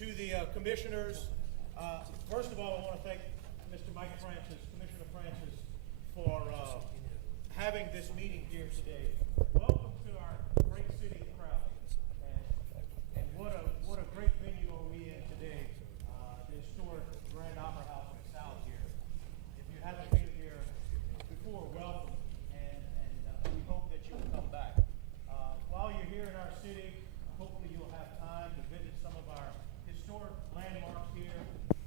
To the commissioners, first of all, I want to thank Mr. Mike Francis, Commissioner Francis, for having this meeting here today. Welcome to our great city of Crowley, and what a great venue are we in today, the historic Grand Opera House in the South here. If you haven't been here before, welcome, and we hope that you will come back. While you're here in our city, hopefully you'll have time to visit some of our historic landmarks here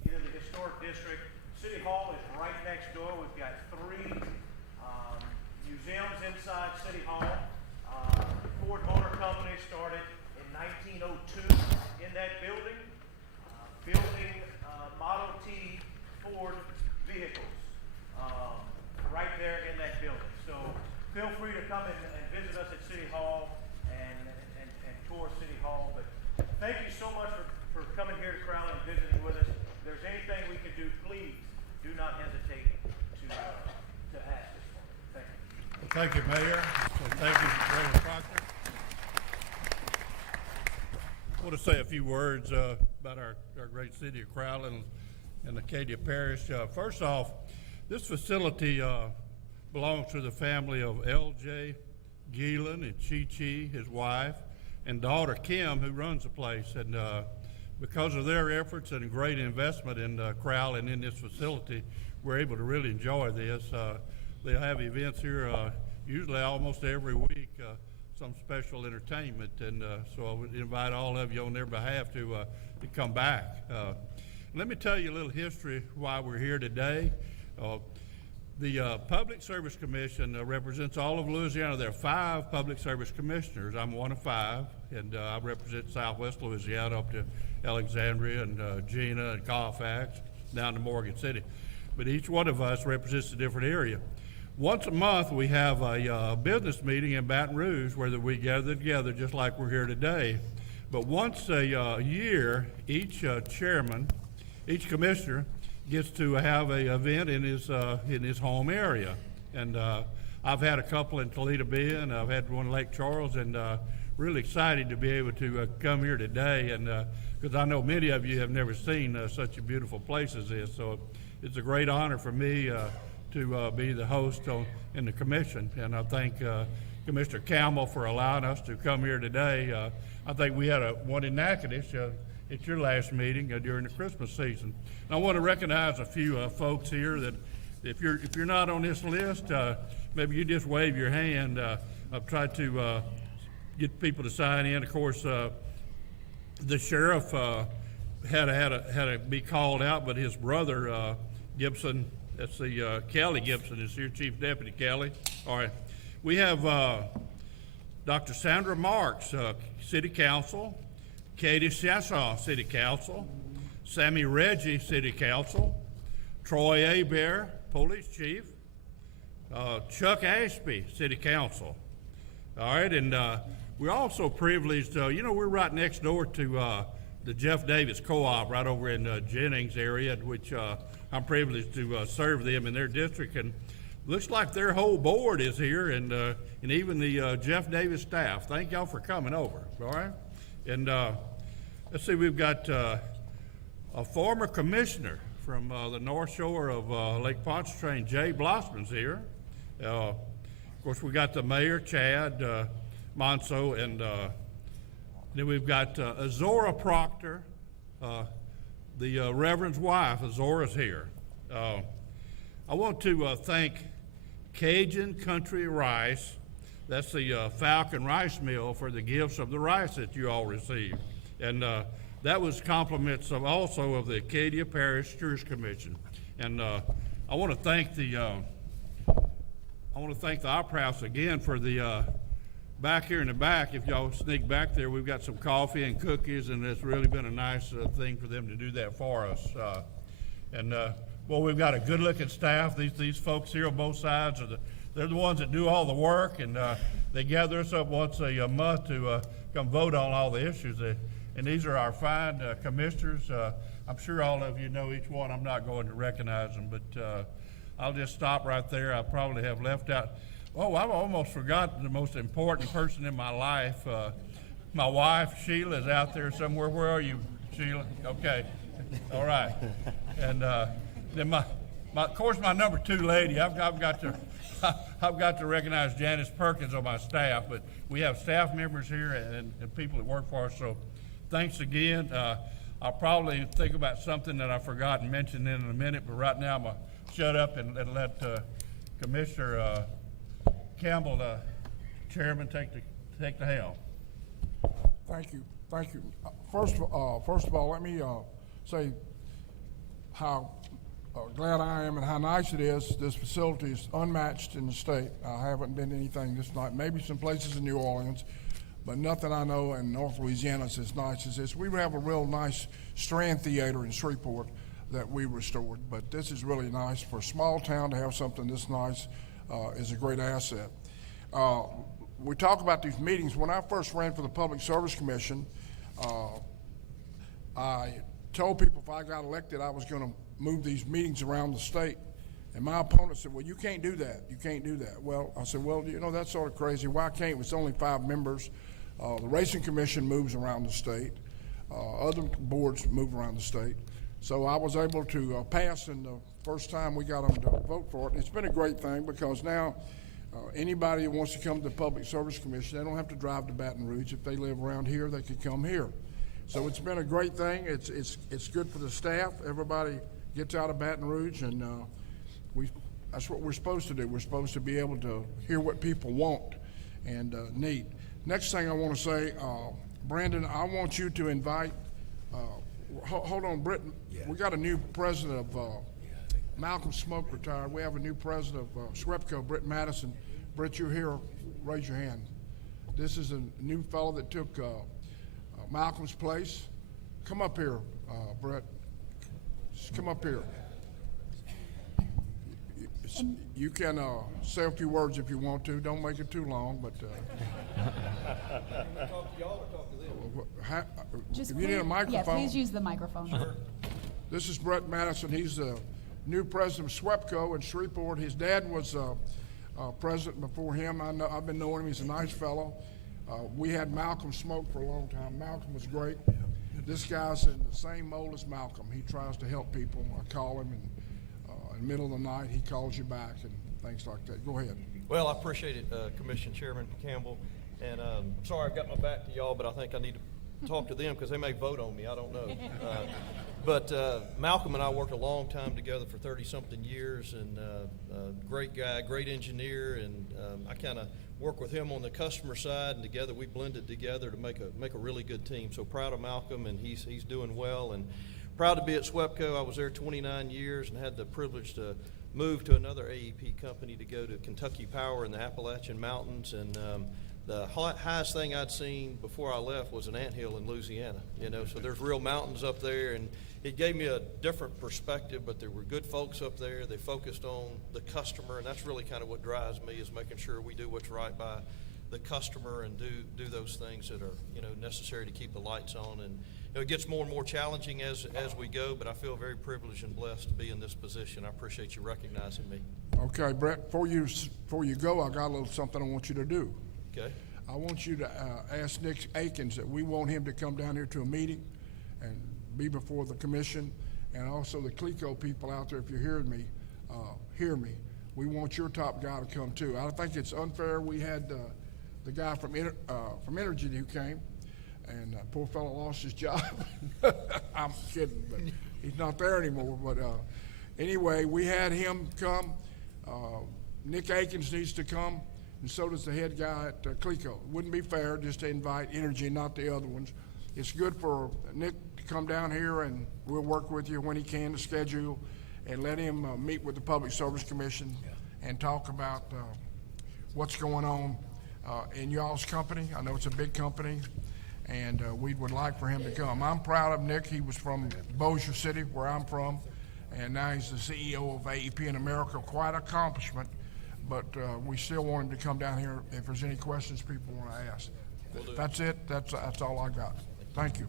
in the historic district. City Hall is right next door. We've got three museums inside City Hall. Ford Motor Company started in 1902 in that building, building Model T Ford vehicles right there in that building. So feel free to come and visit us at City Hall and tour City Hall. But thank you so much for coming here to Crowley and visiting with us. If there's anything we can do, please do not hesitate to ask us for it. Thank you. Well, thank you, Mayor. Thank you, Reverend Proctor. I want to say a few words about our great city of Crowley and Acadia Parish. First off, this facility belongs to the family of L.J. Geelan and Chi-Chi, his wife, and daughter Kim, who runs the place. And because of their efforts and great investment in Crowley and in this facility, we're able to really enjoy this. They have events here usually almost every week, some special entertainment, and so I would invite all of you on their behalf to come back. Let me tell you a little history why we're here today. The Public Service Commission represents all of Louisiana. There are 5 public service commissioners. I'm one of 5, and I represent Southwest Louisiana up to Alexandria and Gina and Colfax, down to Morgan City. But each one of us represents a different area. Once a month, we have a business meeting in Baton Rouge where we gather together just like we're here today. But once a year, each chairman, each commissioner gets to have an event in his home area. And I've had a couple in Toledo Bend, I've had one in Lake Charles, and really excited to be able to come here today, and because I know many of you have never seen such a beautiful place as this. So it's a great honor for me to be the host in the commission, and I thank Commissioner Campbell for allowing us to come here today. I think we had one in Natchitoches at your last meeting during the Christmas season. And I want to recognize a few folks here that if you're not on this list, maybe you just wave your hand. I've tried to get people to sign in. Of course, the sheriff had to be called out, but his brother Gibson, that's the Kelly Gibson is here, Chief Deputy Kelly. All right, we have Dr. Sandra Marks, City Council, Katie Chassaw, City Council, Sammy Reggie, City Council, Troy Abear, Police Chief, Chuck Ashby, City Council. All right, and we're also privileged, we're right next door to the Jeff Davis Co-op right over in Jennings area, which I'm privileged to serve them in their district. And looks like their whole board is here, and even the Jeff Davis staff. Thank y'all for coming over, all right? And let's see, we've got a former commissioner from the North Shore of Lake Pontchartrain, Jay Blossman's here. Of course, we got the mayor, Chad Monso, and then we've got Azora Proctor, the Reverend's wife. Azora's here. I want to thank Cajun Country Rice. That's the Falcon Rice Mill for the gifts of the rice that you all received. And that was compliments also of the Acadia Parish Stewards Commission. And I want to thank the Opera House again for the back here in the back. If y'all sneak back there, we've got some coffee and cookies, and it's really been a nice thing for them to do that for us. Well, we've got a good-looking staff. These folks here on both sides they're the ones that do all the work, and they gather us up once a month to come vote on all the issues. And these are our fine commissioners. I'm sure all of you know each one. I'm not going to recognize them, but I'll just stop right there. I probably have left out. Oh, I've almost forgotten the most important person in my life. My wife, Sheila, is out there somewhere. Where are you, Sheila? Okay. All right. And then of course, my number 2 lady, I've got to recognize Janice Perkins on my staff, but we have staff members here and people that work for us, so thanks again. I'll probably think about something that I forgot and mention in a minute, but right now I'm going to shut up and let Commissioner Campbell, Chairman, take the helm. Thank you. First of all, let me say how glad I am and how nice it is. This facility is unmatched in the state. I haven't been to anything this nice. Maybe some places in New Orleans, but nothing I know in North Louisiana is as nice as this. We have a real nice Strand Theater in Shreveport that we restored, but this is really nice. For a small town to have something this nice is a great asset. We talk about these meetings. When I first ran for the Public Service Commission, I told people if I got elected, I was going to move these meetings around the state. And my opponent said, well, you can't do that. You can't do that. Well, I said, well, you know, that's sort of crazy. Why can't we? It's only 5 members. The Racing Commission moves around the state. Other boards move around the state. So I was able to pass, and the first time we got them to vote for it. It's been a great thing because now anybody who wants to come to the Public Service Commission, they don't have to drive to Baton Rouge. If they live around here, they can come here. So it's been a great thing. It's good for the staff. Everybody gets out of Baton Rouge, and that's what we're supposed to do. We're supposed to be able to hear what people want and need. Next thing I want to say, Brandon, I want you to invite, hold on, Britt, we got a new president of Malcolm Smoke retired. We have a new president of SWEPCO, Britt Madison. Britt, you're here, raise your hand. This is a new fellow that took Malcolm's place. Come up here, Britt. Just come up here. You can say a few words if you want to. Don't make it too long, but Talk to y'all or talk to them? if you need a microphone. Yeah, please use the microphone. Sure. This is Brett Madison. He's the new president of SWEPCO in Shreveport. His dad was president before him. I've been knowing him. He's a nice fellow. We had Malcolm Smoke for a long time. Malcolm was great. This guy's in the same mold as Malcolm. He tries to help people. I call him, and in the middle of the night, he calls you back and things like that. Go ahead. Well, I appreciate it, Commission Chairman Campbell. And sorry I've got my back to y'all, but I think I need to talk to them because they may vote on me. I don't know. But Malcolm and I worked a long time together for 30-something years, and great guy, great engineer, and I kind of work with him on the customer side, and together we blended together to make a really good team. So proud of Malcolm, and he's doing well, and proud to be at SWEPCO. I was there 29 years and had the privilege to move to another AEP company to go to Kentucky Power in the Appalachian Mountains, and the highest thing I'd seen before I left was an anthill in Louisiana. You know, so there's real mountains up there, and it gave me a different perspective, but there were good folks up there. They focused on the customer, and that's really kind of what drives me, is making sure we do what's right by the customer and do those things that are, you know, necessary to keep the lights on. And you know, it gets more and more challenging as we go, but I feel very privileged and blessed to be in this position. I appreciate you recognizing me. Okay, Brett, before you go, I got a little something I want you to do. Okay. I want you to ask Nick Akins that we want him to come down here to a meeting and be before the commission, and also the CLECO people out there, if you're hearing me, hear me. We want your top guy to come too. I think it's unfair. We had the guy from Energy who came, and poor fellow lost his job. I'm kidding, but he's not there anymore. But anyway, we had him come. Nick Akins needs to come, and so does the head guy at CLECO. It wouldn't be fair just to invite Energy, not the other ones. It's good for Nick to come down here, and we'll work with you when he can to schedule, and let him meet with the Public Service Commission and talk about what's going on in y'all's company. I know it's a big company, and we would like for him to come. I'm proud of Nick. He was from Bossier City, where I'm from, and now he's the CEO of AEP in America. Quite an accomplishment, but we still want him to come down here if there's any questions people want to ask. That's it. That's all I got. Thank you.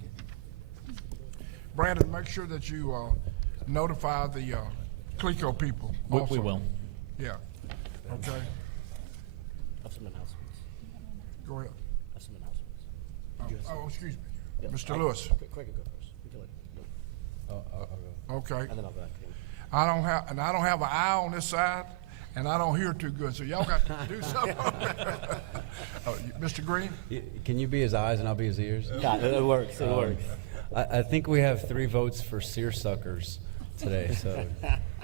Brandon, make sure that you notify the CLECO people also. We will. Yeah. Okay. Have some announcements. Go ahead. Have some announcements. Oh, excuse me. Yeah, Mr. Lewis. Craig will go first. We can Okay. And then I'll go back to him. I don't have an eye on this side, and I don't hear too good, so y'all got to do something. Mr. Green? Can you be his eyes and I'll be his ears? Yeah, it works. It works. I think we have 3 votes for seersuckers today, so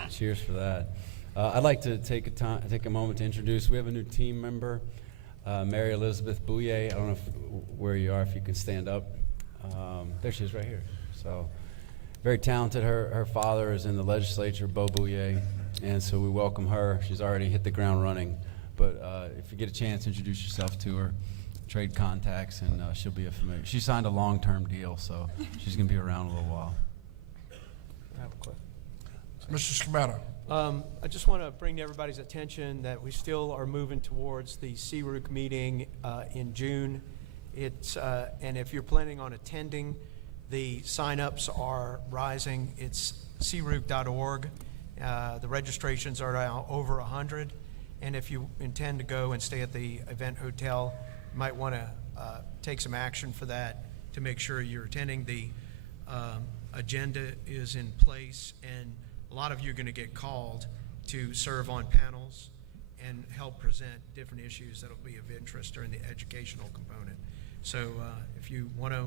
cheers for that. I'd like to take a moment to introduce. We have a new team member, Mary Elizabeth Bouye. I don't know where you are, if you can stand up. There she is, right here. So, very talented. Her father is in the legislature, Bo Bouye, and so we welcome her. She's already hit the ground running. But if you get a chance, introduce yourself to her, trade contacts, and she'll be a familiar. She signed a long-term deal, so she's going to be around a little while. I have a question. Mr. Scametta? I just want to bring to everybody's attention that we still are moving towards the CRUC meeting in June. And if you're planning on attending, the sign-ups are rising. It's cruc.org. The registrations are now over 100. And if you intend to go and stay at the event hotel, you might want to take some action for that to make sure you're attending. The agenda is in place, and a lot of you are going to get called to serve on panels and help present different issues that will be of interest during the educational component. So if you want to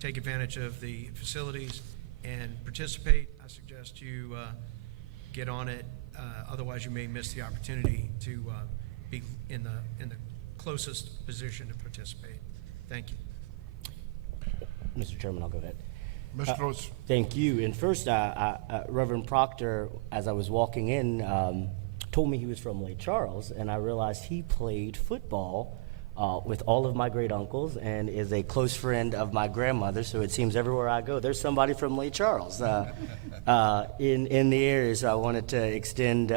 take advantage of the facilities and participate, I suggest you get on it. Otherwise, you may miss the opportunity to be in the closest position to participate. Thank you. Mr. Chairman, I'll go ahead. Mr. Lewis? Thank you. And first, Reverend Proctor, as I was walking in, told me he was from Lake Charles, and I realized he played football with all of my great uncles and is a close friend of my grandmother. So it seems everywhere I go, there's somebody from Lake Charles in the area. So I wanted to extend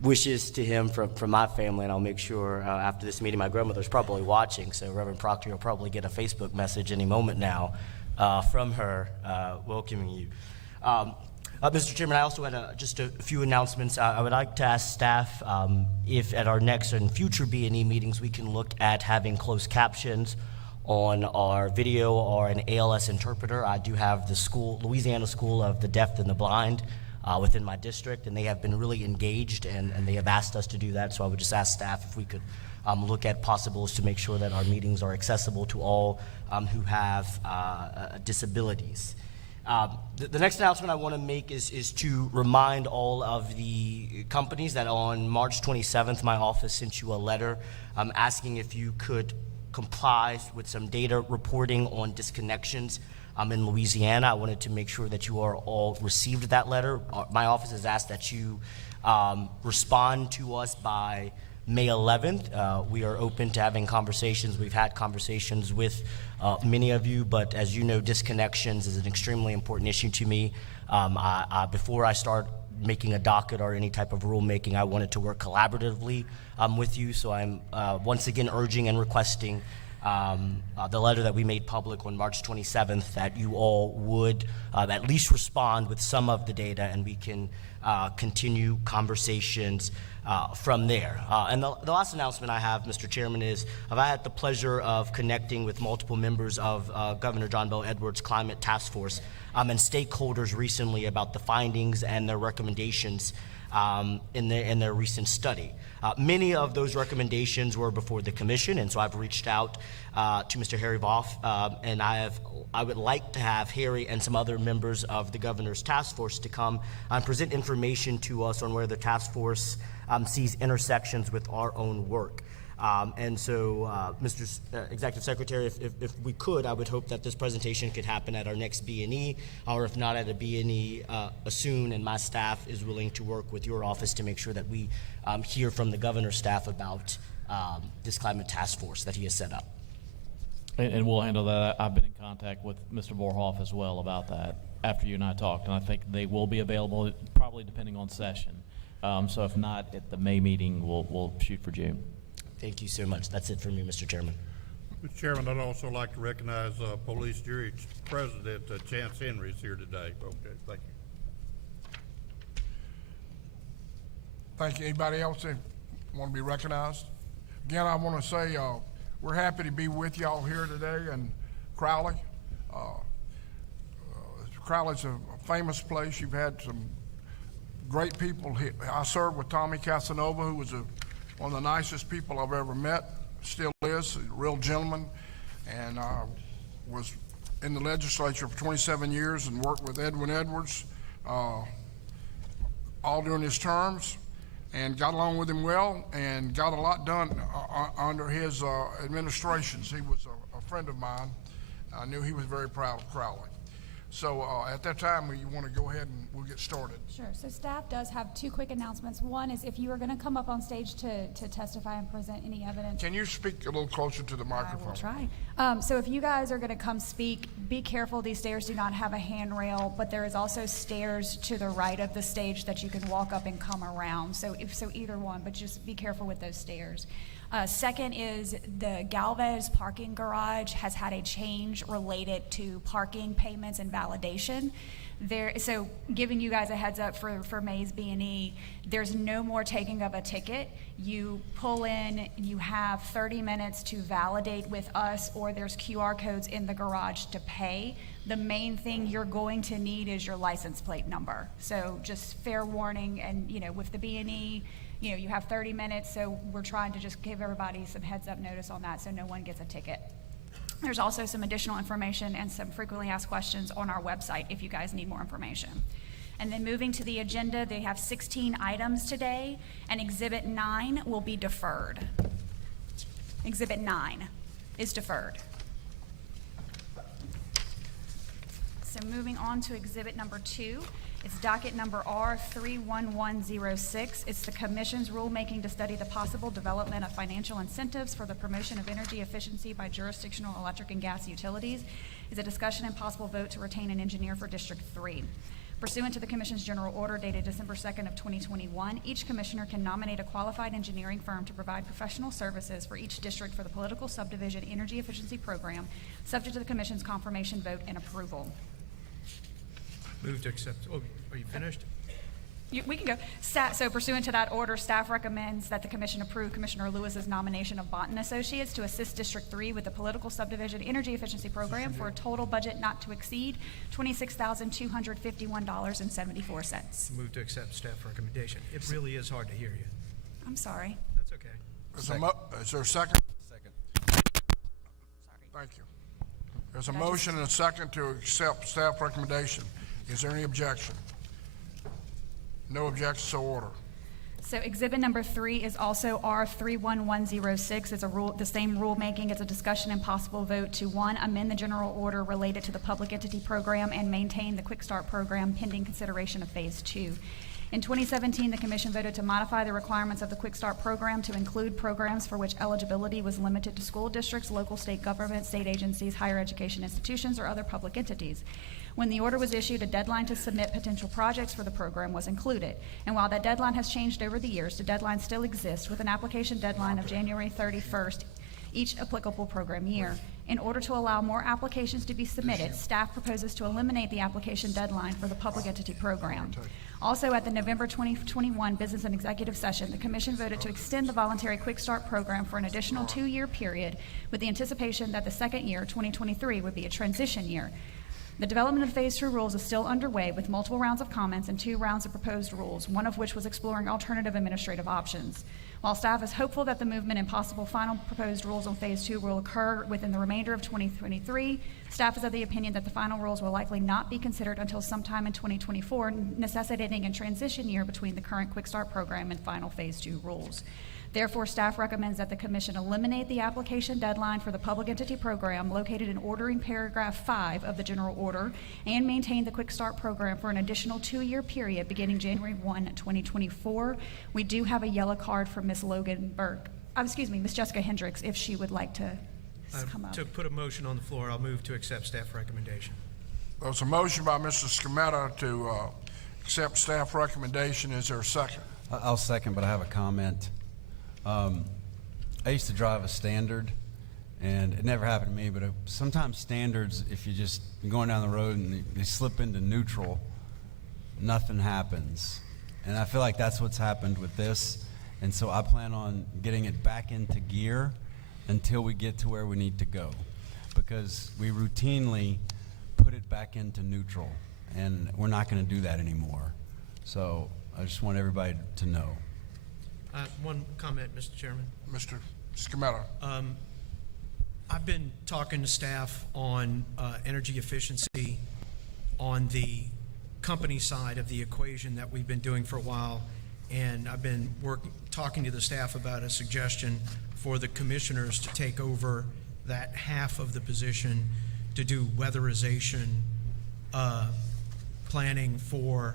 wishes to him from my family, and I'll make sure after this meeting, my grandmother's probably watching, so Reverend Proctor will probably get a Facebook message any moment now from her welcoming you. Mr. Chairman, I also had just a few announcements. I would like to ask staff if at our next and future B&E meetings we can look at having closed captions on our video or an ALS interpreter. I do have the Louisiana School of the Deaf and the Blind within my district, and they have been really engaged, and they have asked us to do that. So I would just ask staff if we could look at possibles to make sure that our meetings are accessible to all who have disabilities. The next announcement I want to make is to remind all of the companies that on March 27th, my office sent you a letter asking if you could comply with some data reporting on disconnections in Louisiana. I wanted to make sure that you are all received that letter. My office has asked that you respond to us by May 11th. We are open to having conversations. We've had conversations with many of you, but as you know, disconnections is an extremely important issue to me. Before I start making a docket or any type of rulemaking, I wanted to work collaboratively with you, so I'm once again urging and requesting the letter that we made public on March 27th, that you all would at least respond with some of the data, and we can continue conversations from there. And the last announcement I have, Mr. Chairman, is I had the pleasure of connecting with multiple members of Governor John Bel Edwards' Climate Task Force and stakeholders recently about the findings and their recommendations in their recent study. Many of those recommendations were before the commission, and so I've reached out to Mr. Harry Voff, and I would like to have Harry and some other members of the governor's task force to come and present information to us on where the task force sees intersections with our own work. And so, Mr. Executive Secretary, if we could, I would hope that this presentation could happen at our next B&E, or if not at a B&E soon, and my staff is willing to work with your office to make sure that we hear from the governor's staff about this climate task force that he has set up. And we'll handle that. I've been in contact with Mr. Vorhoff as well about that after you and I talked, and I think they will be available, probably depending on session. So if not at the May meeting, we'll shoot for June. Thank you so much. That's it for me, Mr. Chairman. Mr. Chairman, I'd also like to recognize Police Jury President Chance Henry is here today. Okay, thank you. Thank you. Anybody else that want to be recognized? Again, I want to say we're happy to be with y'all here today in Crowley. Crowley's a famous place. You've had some great people. I served with Tommy Casanova, who was one of the nicest people I've ever met, still is, a real gentleman, and was in the legislature for 27 years and worked with Edwin Edwards all during his terms, and got along with him well and got a lot done under his administrations. He was a friend of mine. I knew he was very proud of Crowley. So at that time, you want to go ahead and we'll get started. Sure. So staff does have two quick announcements. One is if you are going to come up on stage to testify and present any evidence. Can you speak a little closer to the microphone? I will try. So if you guys are going to come speak, be careful. These stairs do not have a handrail, but there is also stairs to the right of the stage that you can walk up and come around. So either one, but just be careful with those stairs. Second is the Galvez parking garage has had a change related to parking payments and validation. So giving you guys a heads up for Mays B&E, there's no more taking of a ticket. You pull in, you have 30 minutes to validate with us, or there's QR codes in the garage to pay. The main thing you're going to need is your license plate number. So just fair warning, and with the B&E, you have 30 minutes, so we're trying to just give everybody some heads up notice on that so no one gets a ticket. There's also some additional information and some frequently asked questions on our website if you guys need more information. And then moving to the agenda, they have 16 items today, and Exhibit 9 will be deferred. Exhibit 9 is deferred. So moving on to Exhibit number 2. It's docket number R31106. It's the Commission's rulemaking to study the possible development of financial incentives for the promotion of energy efficiency by jurisdictional electric and gas utilities. It's a discussion and possible vote to retain an engineer for District 3. Pursuant to the Commission's general order dated December 2nd of 2021, each commissioner can nominate a qualified engineering firm to provide professional services for each district for the political subdivision energy efficiency program, subject to the Commission's confirmation vote and approval. Move to accept. Oh, are you finished? We can go. So pursuant to that order, staff recommends that the Commission approve Commissioner Lewis's nomination of Bonton Associates to assist District 3 with the political subdivision energy efficiency program for a total budget not to exceed $26,251.74. Move to accept staff recommendation. It really is hard to hear you. I'm sorry. That's okay. Is there a second? Second. Thank you. There's a motion and a second to accept staff recommendation. Is there any objection? No objection, so order. So exhibit number 3 is also R31106. It's the same rulemaking. It's a discussion and possible vote to 1, amend the general order related to the public entity program and maintain the Quick Start program pending consideration of Phase 2. In 2017, the Commission voted to modify the requirements of the Quick Start program to include programs for which eligibility was limited to school districts, local state governments, state agencies, higher education institutions, or other public entities. When the order was issued, a deadline to submit potential projects for the program was included. And while that deadline has changed over the years, the deadline still exists with an application deadline of January 31st each applicable program year. In order to allow more applications to be submitted, staff proposes to eliminate the application deadline for the public entity program. Also, at the November 2021 Business and Executive Session, the Commission voted to extend the voluntary Quick Start program for an additional 2-year period with the anticipation that the second year, 2023, would be a transition year. The development of Phase 2 rules is still underway with multiple rounds of comments and 2 rounds of proposed rules, one of which was exploring alternative administrative options. While staff is hopeful that the movement and possible final proposed rules on Phase 2 will occur within the remainder of 2023, staff is of the opinion that the final rules will likely not be considered until sometime in 2024, necessitating a transition year between the current Quick Start program and final Phase 2 rules. Therefore, staff recommends that the Commission eliminate the application deadline for the public entity program located in ordering paragraph 5 of the general order and maintain the Quick Start program for an additional 2-year period beginning January 1, 2024. We do have a yellow card from Ms. Ms. Jessica Hendricks, if she would like to come up. To put a motion on the floor, I'll move to accept staff recommendation. There's a motion by Mr. Scametta to accept staff recommendation. Is there a second? I'll second, but I have a comment. I used to drive a Standard, and it never happened to me, but sometimes Standards, if you're going down the road and they slip into neutral, nothing happens. And I feel like that's what's happened with this. And so I plan on getting it back into gear until we get to where we need to go, because we routinely put it back into neutral. and we're not going to do that anymore. So I just want everybody to know. One comment, Mr. Chairman. Mr. Scametta. I've been talking to staff on energy efficiency on the company side of the equation that we've been doing for a while, and I've been talking to the staff about a suggestion for the commissioners to take over that half of the position to do weatherization planning for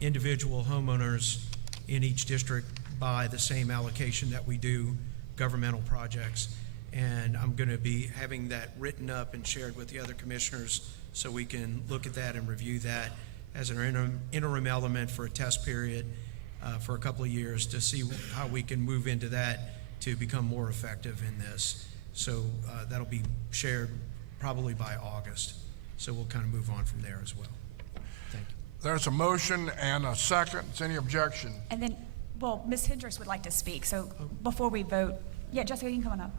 individual homeowners in each district by the same allocation that we do governmental projects. And I'm going to be having that written up and shared with the other commissioners so we can look at that and review that as an interim element for a test period for a couple of years to see how we can move into that to become more effective in this. So that'll be shared probably by August. So we'll kind of move on from there as well. Thank you. There's a motion and a second. Is any objection? And then, well, Ms. Hendricks would like to speak, so before we vote, yeah, Jessica, you can come on up.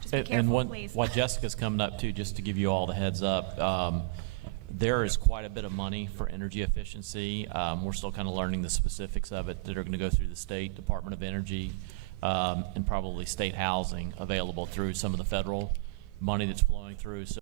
Just be And careful, please. what Jessica's coming up to, just to give you all the heads up, there is quite a bit of money for energy efficiency. We're still kind of learning the specifics of it that are going to go through the State Department of Energy and probably state housing available through some of the federal money that's flowing through. So